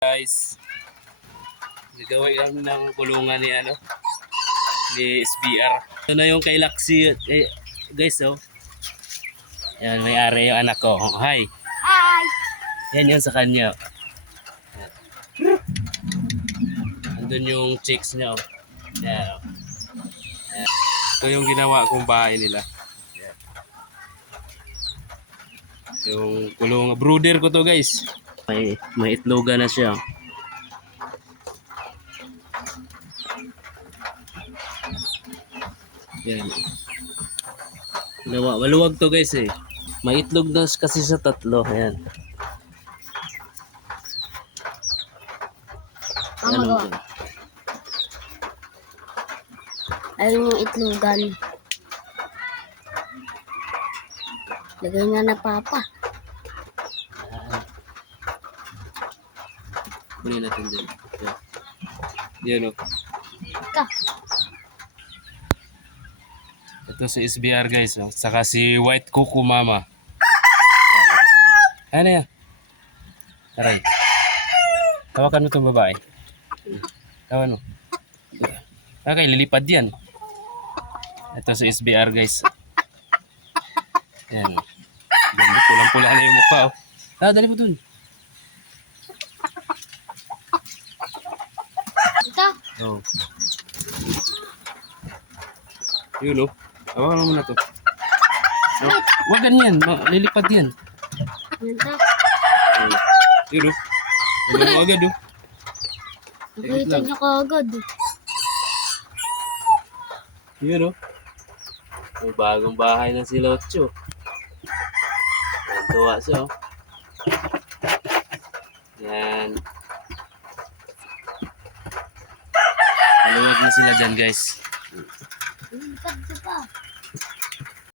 Guys, nagawa lang ng kulungan ni ni SBR. Ito na yung kay Laxi, guys, oh. Yan, may-ari yung anak ko. Oh, hi. Hi! Yan yun sa kanya. Andun yung chicks niya, oh. Yan, oh. Yan. Ito yung ginawa kong bahay nila. Yan. Yung kulungan. Brooder ko to, guys. May itlogan na siya. Yan. Maluwag to, guys, eh. May itlog na kasi sa tatlo. Yan. Magawa. Ayun yung itlogan. Lagay nga na papa. Kunin natin din. Yan. Yan, oh. Ka. Ito si SBR, guys, oh. Saka si White Cuckoo Mama. Ano yan? Aray. Tawakan mo itong babae. Tawakan mo. Okay, lilipad yan. Ito si SBR, guys. Yan. Ganda, pulang-pula na yung mukha, oh. Dali mo dun. Ito. Oh. Yun, oh. Tawakan mo muna to. Oh, wag ganyan. Lilipad yan. Ito. Oh. Yun, oh. Yun mo agad, oh. Nakita niyo kaagad. Yun, oh. May bagong bahay na si Lotso. Yan, tuwa siya, oh. Yan. Maluwag na sila dyan, guys. Lipat ka pa.